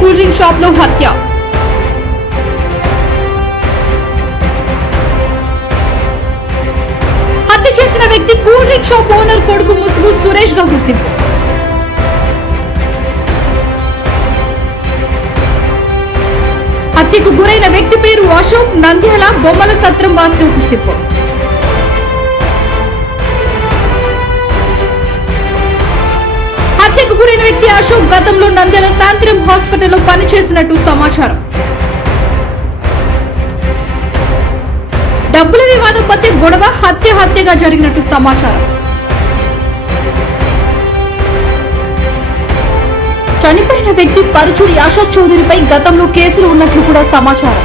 Cool drink షాప్లో హత్య. హత్య చేసిన వ్యక్తి కూల్ డ్రింక్ షాప్ ఓనర్ కొడుకు ముసుగు సురేష్గా గుర్తింపు. హత్యకు గురైన వ్యక్తి పేరు అశోక్ నంద్యాల బొమ్మల సత్రం వాసిగా గుర్తింపు. హత్యకు గురైన వ్యక్తి అశోక్ గతంలో నంద్యాల శాంతిరం హాస్పిటల్లో పనిచేసినట్టు సమాచారం. డబ్బుల వివాదం మధ్య గొడవ హత్య హత్యగా జరిగినట్టు సమాచారం. చనిపోయిన వ్యక్తి పరుచూరి అశోక్ చౌదరిపై గతంలో కేసులు ఉన్నట్లు కూడా సమాచారం.